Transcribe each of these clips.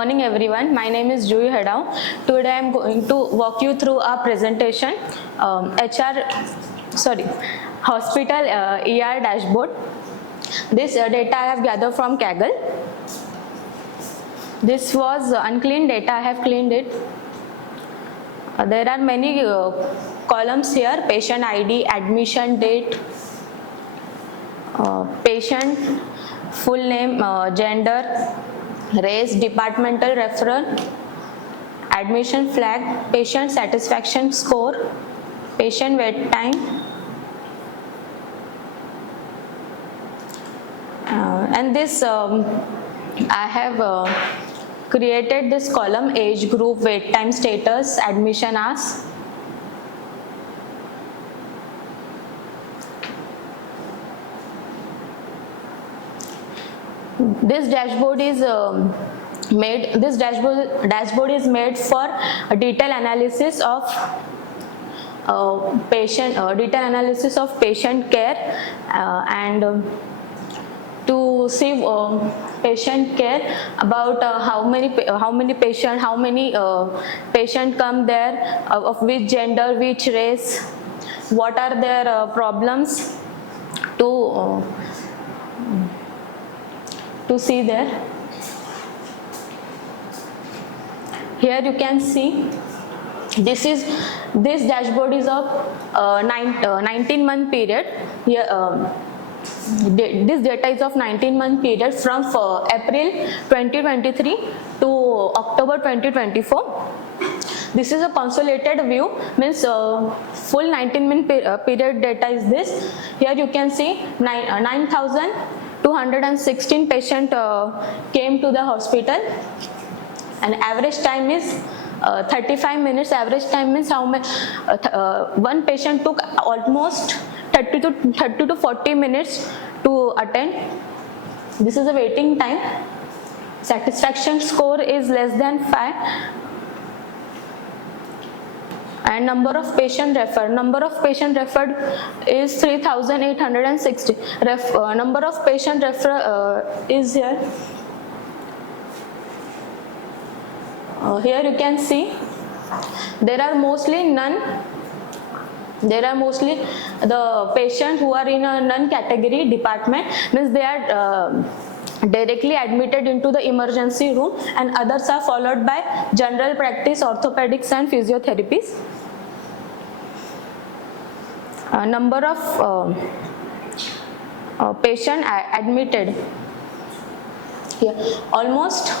morning everyone. My name is Juhi Hedao. Today I am going to walk you through our presentation hospital ER dashboard. This data I have gathered from Kaggle. This was unclean data, I have cleaned it. There are many columns here: patient ID, admission date, patient full name, gender, race, departmental referral, admission flag, patient satisfaction score, patient wait time, and this I have created this column: age group, wait time status, admission hours. This dashboard is made for a detailed analysis of patient care and to see patient care about how many patient come there, of which gender, which race, what are their problems to see there. Here you can see this dashboard is of 19-month period. Here this data is of 19-month period from April 2023 to October 2024. This is a consolidated view, means full 19-month period data is this. Here you can see 9,216 patients came to the hospital, and average time is 35 minutes. Average time means how much one patient took almost 30 to 40 minutes to attend. This is a waiting time. Satisfaction score is less than 5. And number of patient referred is 3,860. Number of patient is here. Here you can see there are mostly the patients who are in a non-category department, means they are directly admitted into the emergency room, and others are followed by general practice, orthopedics and physiotherapies. Number of patient admitted here, almost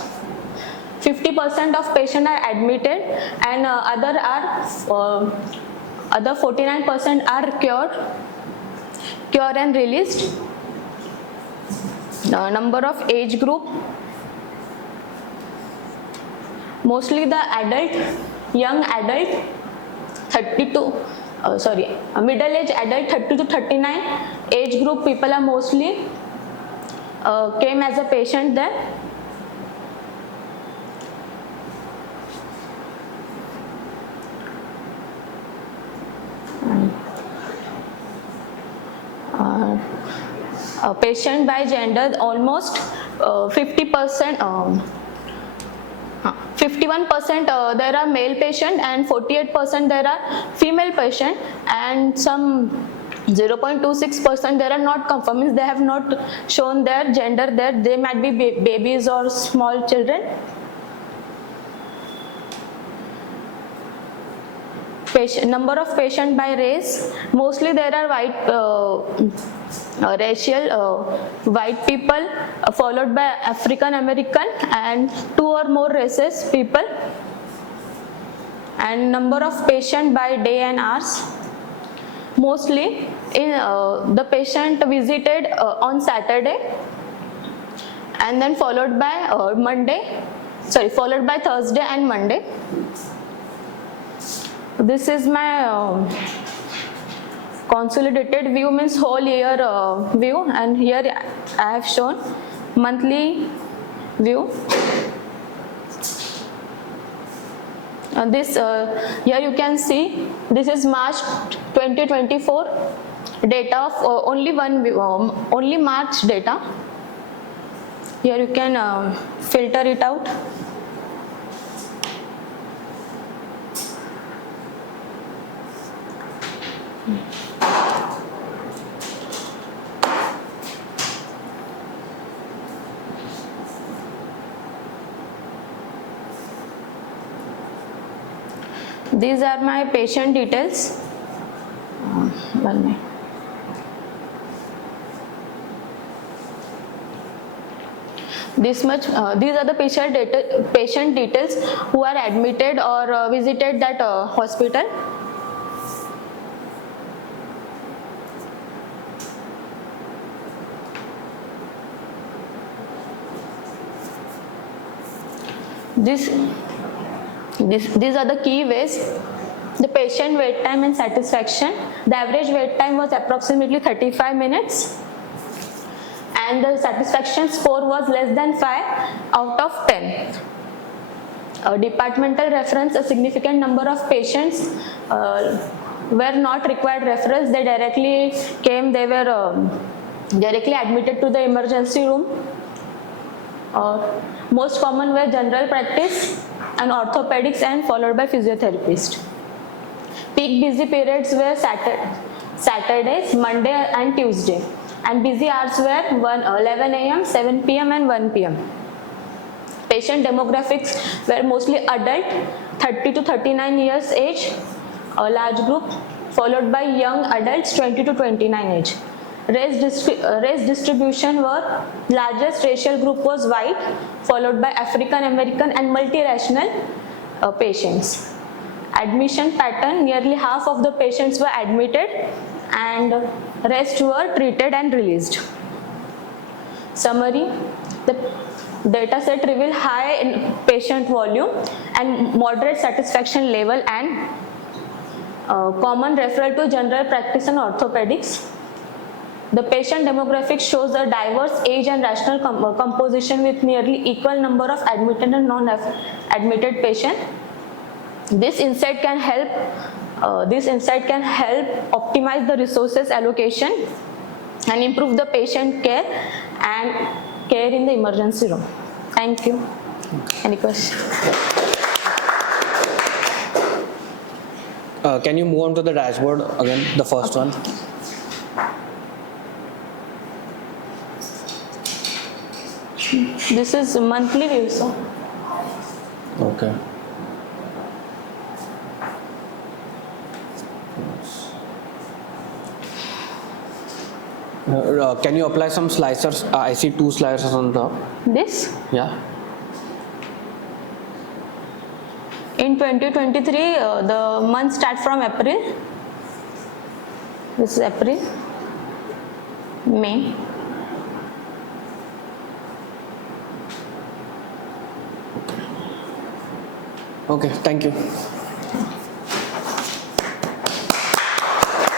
50% of patients are admitted, and other 49% are cured and released. Number of age group, mostly the adult, young adult, middle age adult 30 to 39 age group people are mostly came as a patient there. Patient by gender, almost 50%, 51% there are male patient, and 48% there are female patient, and some 0.26% there are not confirmed, means they have not shown their gender there. They might be babies or small children. Number of patient by race, mostly there are white people, followed by African American and 2 or more races people. And number of patient by day and hours, mostly in the patient visited on Saturday, and then followed by Thursday and Monday. This is my consolidated view, means whole year view, and here I have shown monthly view. Here you can see this is March 2024 data of only March data. Here you can filter it out. These are my patient details. 1 minute. This much. These are the patient details who are admitted or visited that hospital. These are the key ways. The patient wait time and satisfaction. The average wait time was approximately 35 minutes. And the satisfaction score was less than 5 out of 10. Departmental reference, a significant number of patients were not required referrals. They directly came, they were directly admitted to the emergency room. Most common were general practice and orthopedics and followed by physiotherapist. Peak busy periods were Saturdays, Monday and Tuesday. And busy hours were 11 a.m., 7 p.m. and 1 p.m. Patient demographics were mostly adult, 30 to 39 years age, a large group, followed by young adults, 20 to 29 age. Race distribution were, largest racial group was white, followed by African American and multiracial patients. Admission pattern, nearly half of the patients were admitted and rest were treated and released. Summary, the data set reveal high in patient volume and moderate satisfaction level and common referral to general practice and orthopedics. The patient demographics shows a diverse age and rational composition with nearly equal number of admitted and non-admitted patients. This insight can help optimize the resources allocation and improve the patient care in the emergency room. Thank you. Any questions? Can you move on to the dashboard again, the first one? This is monthly view, sir. Okay. Can you apply some slicers? I see 2 slicers on top. This? Yeah. In 2023, the month start from April. This is April, May. Okay, thank you.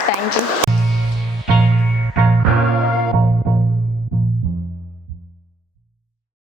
Thank you.